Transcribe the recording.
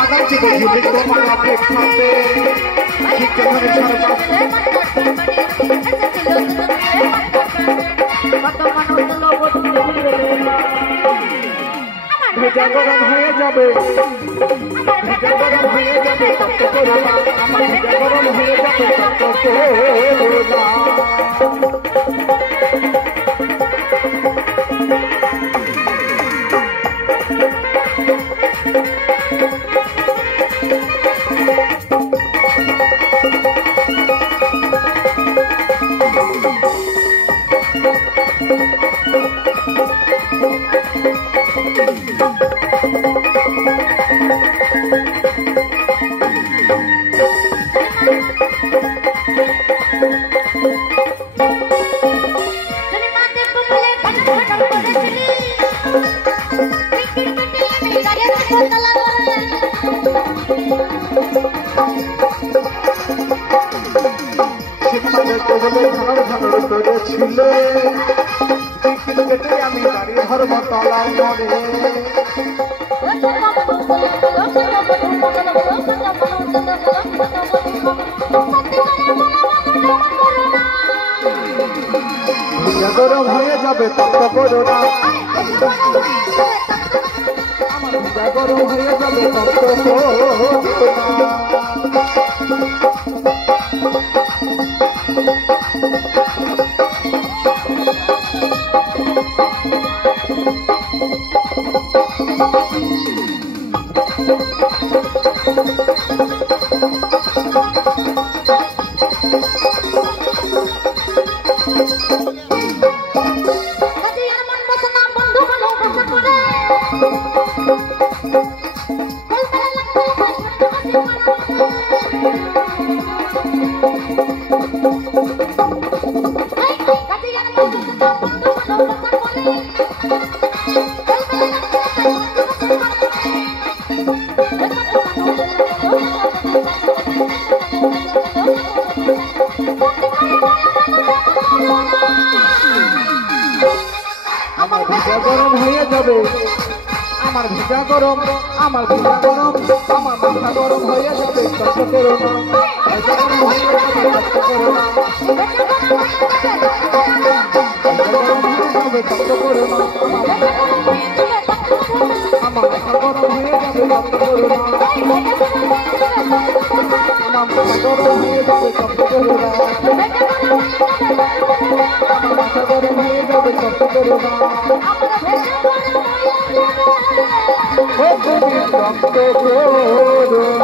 পাগাচ্ছি বুঝলি তোমার অপেক্ষাতে ঠিক যেখানে ভেজা গরম হয়ে যাবে ভেজা গরম হয়ে যাবে তত করো না আমার ভেজা গরম হয়ে যাবে তত করো না আমি গাড়ি ধর্ম তলায় মরে গরম হয়ে যাবে তত করো না আমার গরম হয়ে যাবে তত করো না আমার ভিজা গরম হয়ে যাবে আমার ভিজা গরম আমার ভিজা গরম আমার মাথা গরম হয়ে যাবে কষ্ট করো না কষ্ট করো না আমার মাথা গরম হয়ে যাবে কষ্ট করো না আমার মাথা গরম হয়ে যাবে কষ্ট করো না আমার মাথা গরম হয়ে যাবে কষ্ট করো না তুমি কষ্ট করো